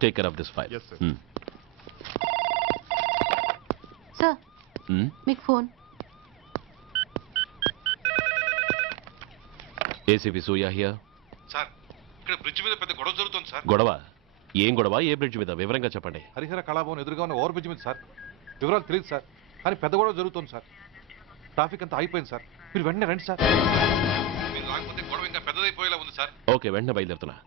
Take care of this file. Yes, sir. Sir, make phone. ACP Surya here. Sir ఇక్కడ bridge మీద పెద్ద గొడవ జరుగుతుంది సార్. గొడవ? ఏం గొడవ? ఏ బ్రిడ్జ్ మీద? వివరంగా చెప్పండి. హరిహర కళాభవన్ ఎదురుగా ఉన్న ఓవర్ బ్రిడ్జ్ మీద సార్. వివరాలు తెలియదు సార్, కానీ పెద్ద గొడవ జరుగుతుంది సార్. ట్రాఫిక్ అంతా అయిపోయింది సార్. మీరు వెంటనే రండి సార్. మీరు రాకపోతే గొడవ ఇంకా పెద్దదైపోయేలా ఉంది సార్. ఓకే, వెంటనే బయలుదేరుతున్నా.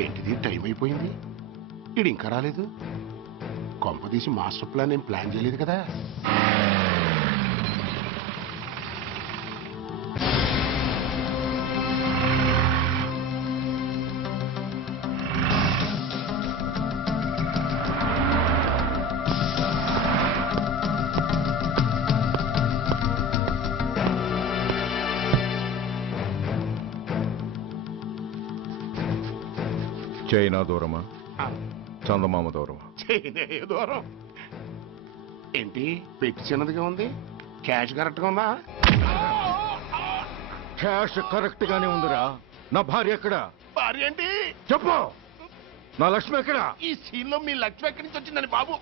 ఏంటిది, టైం అయిపోయింది, ఇది ఇంకా రాలేదు. కొంపదీసి మాస్టర్ ప్లాన్ ఏం ప్లాన్ చేయలేదు కదా. చైనా దూరమా, చందమామ దూరమా? చైనా దూరం ఏంటి, పెట్టి చిన్నదిగా ఉంది, క్యాష్ కరెక్ట్ గా ఉందా? క్యాష్ కరెక్ట్ గానే ఉందిరా. నా భార్య ఎక్కడ? భార్య ఏంటి చెప్పు. నా లక్ష్మి ఎక్కడ? ఈ సీన్ లో మీ లక్ష్మి ఎక్కడి నుంచి వచ్చిందని బాబు.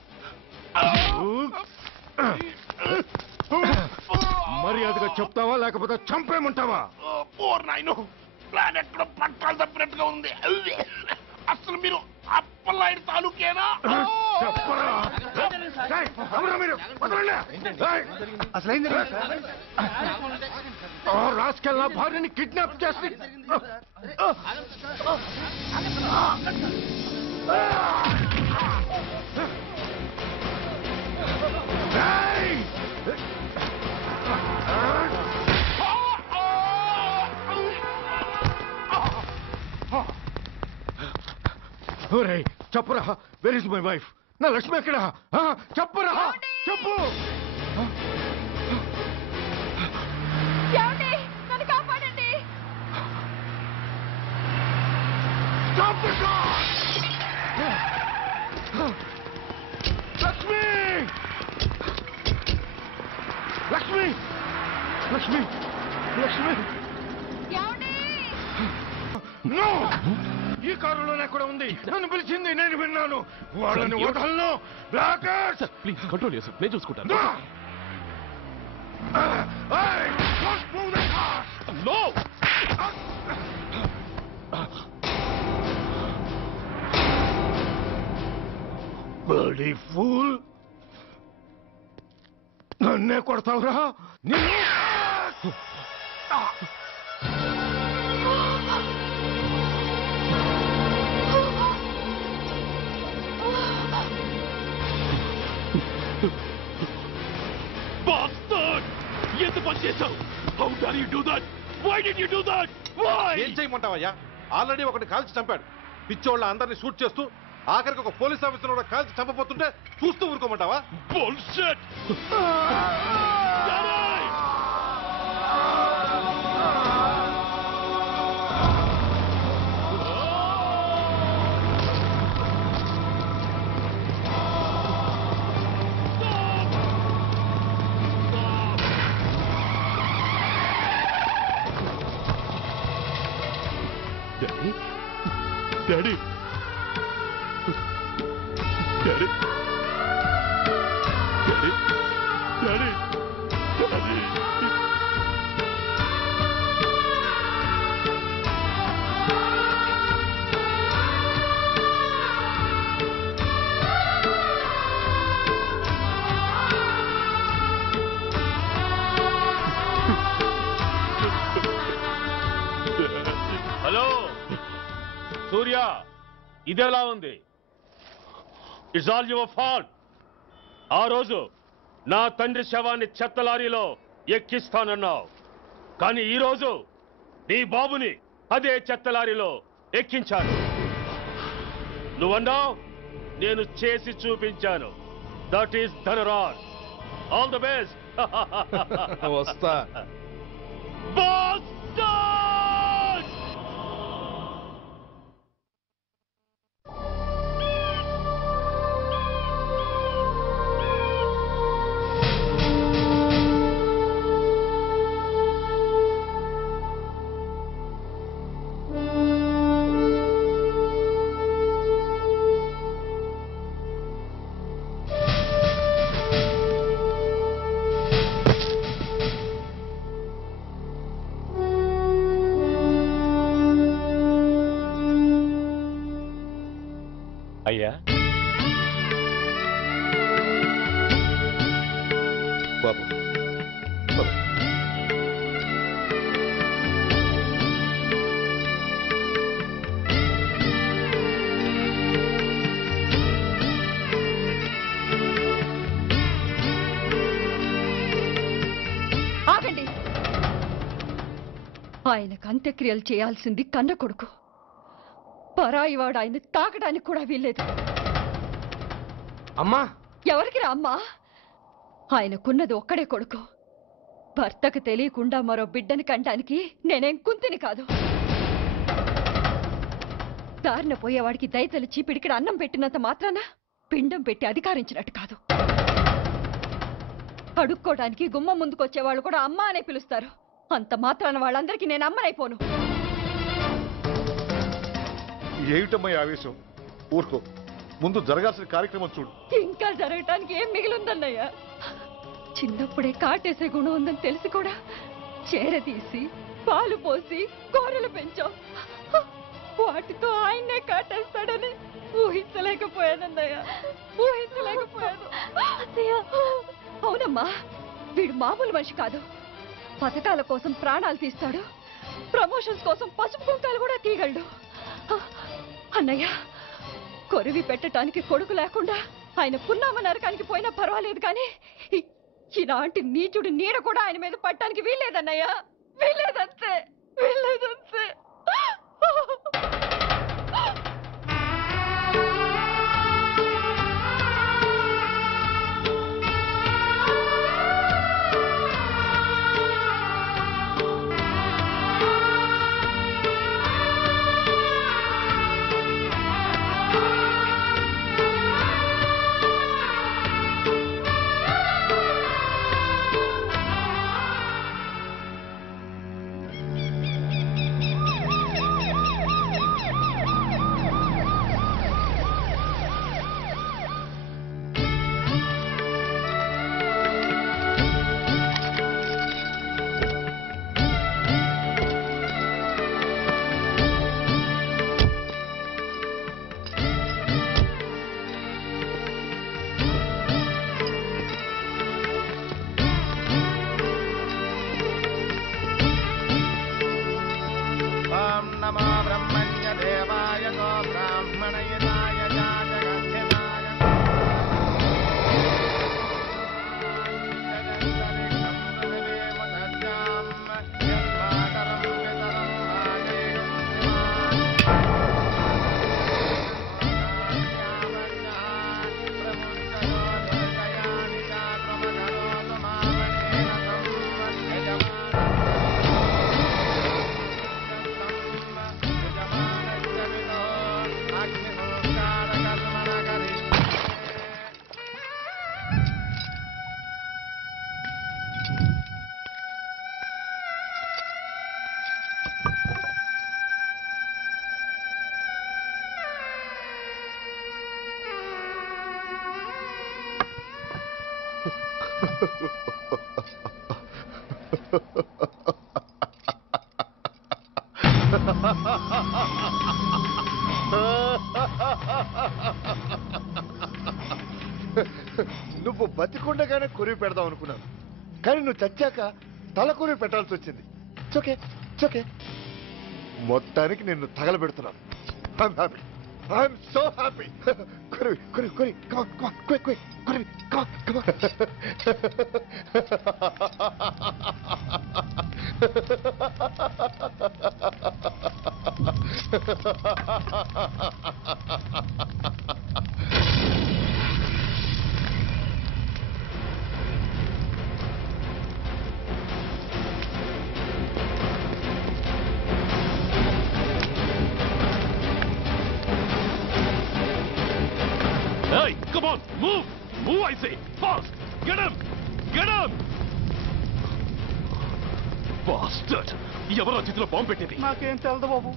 మర్యాదగా చెప్తావా లేకపోతే చంపేమంటావా? పోర్ నాయను, ప్లాన్ ఎక్కడ పట్టాలు తప్పినట్టుగా ఉంది. అసలు మీరు అప్పలాయుడు తాలూకేనా? రాసుకెళ్ళ భార్యని కిడ్నాప్ చేసి చెప్పరా, వెర్ ఇస్ మై వైఫ్? నా లక్ష్మి ఎక్కడ? చెప్పరా, చెప్పు. నన్ను కాపాడండి. లక్ష్మి, లక్ష్మి, లక్ష్మి, లక్ష్మి. నో, ఈ కారులోనే కూడా ఉంది. నన్ను పిలిచింది, నేను విన్నాను. వాళ్ళని వదలను. బ్లాకర్స్, ప్లీజ్ కంట్రోల్ చేసి నేను చూసుకుంటాను. నో, బర్డీ ఫూల్, నన్నే కొడతావురా? నిన్ను ఎంత పని చేశావు? How dare you do that? Why did you do that? Why? ఏం చేయమంటావయ్యా? ఆల్రెడీ ఒకటి కాల్చి చంపాడు. పిచ్చోళ్ళ అందరినీ షూట్ చేస్తూ ఆఖరికి ఒక పోలీస్ ఆఫీసర్ కూడా కాల్చి చంపబోతుంటే చూస్తూ ఊరుకోమంటావా? Bullshit! Daddy! Daddy! Daddy! Daddy! Daddy! Hello Surya, ఇదెలా ఉంది? It's all your fault. ఆ రోజు నా తండ్రి శవాన్ని చెత్త లారీలో ఎక్కిస్తానన్నావు, కానీ ఈరోజు నీ బాబుని అదే చెత్త లారీలో ఎక్కించాను. నువ్వన్నావు, నేను చేసి చూపించాను. That is Dhanraj. All the best. వస్తా. అయ్యా బాబు బాబు. ఆగండి. ఆయనకు అంత్యక్రియలు చేయాల్సింది కన్న కొడుకు. పరాయివాడు ఆయన తాకడానికి కూడా వీల్లేదు. అమ్మా ఎవరికి రా అమ్మా? ఆయనకున్నది ఒక్కడే కొడుకు. భర్తకు తెలియకుండా మరో బిడ్డని కంటానికి నేనేం కుంతిని కాదు. దారిన పోయేవాడికి దయతలిచి పిడికిడ అన్నం పెట్టినంత మాత్రాన పిండం పెట్టి అధికారించినట్టు కాదు. అడుక్కోవడానికి గుమ్మం ముందుకొచ్చేవాళ్ళు కూడా అమ్మ అనే పిలుస్తారు. అంత మాత్రాన వాళ్ళందరికీ నేను అమ్మనైపోను. ఏమిటమ్మా ఆవేశం? ఊరుకో, ముందు జరగాల్సిన కార్యక్రమం చూడు. ఇంకా జరగటానికి ఏం మిగిలిందన్నయ్య? చిన్నప్పుడే కాటేసే గుణం ఉందని తెలిసి కూడా చేరదీసి పాలు పోసి కూరలు పెంచాం. వాటితో ఆయన్నే కాటేస్తాడని ఊహించలేకపోయానన్నయ్య, ఊహించలేకపోయాను. అవునమ్మా, వీడు మామూలు మనిషి కాదు. పథకాల కోసం ప్రాణాలు తీస్తాడు, ప్రమోషన్స్ కోసం పసుపు కుంకాలు కూడా తీయగలడు. అన్నయ్య, కొరివి పెట్టడానికి కొడుకు లేకుండా ఆయన పున్నామ నరకానికి పోయినా పర్వాలేదు, కానీ ఇలాంటి నీచుడు నీడ కూడా ఆయన మీద పట్టడానికి వీల్లేదన్నయ్య, వీల్లేదంతే, వీల్లేదంతే. నువ్వు బతికుండగానే కొరివి పెడదాం అనుకున్నాను, కానీ నువ్వు చచ్చాక తల కొరివి పెట్టాల్సి వచ్చింది. చోకే చోకే, మొత్తానికి నిన్ను తగలబెడుతున్నాను. I'm happy, I'm so happy. కొరివి కొరివి కొరివి, కమాన్ కమాన్, క్విక్ క్విక్, కొరివి, come on come on. Hey, come on, move! Move, I say! Fast! Get him! Get him! Bastard! ఎవరో చేతిలో బాంబు పెట్టింది? నాకేం తెలదు బాబు.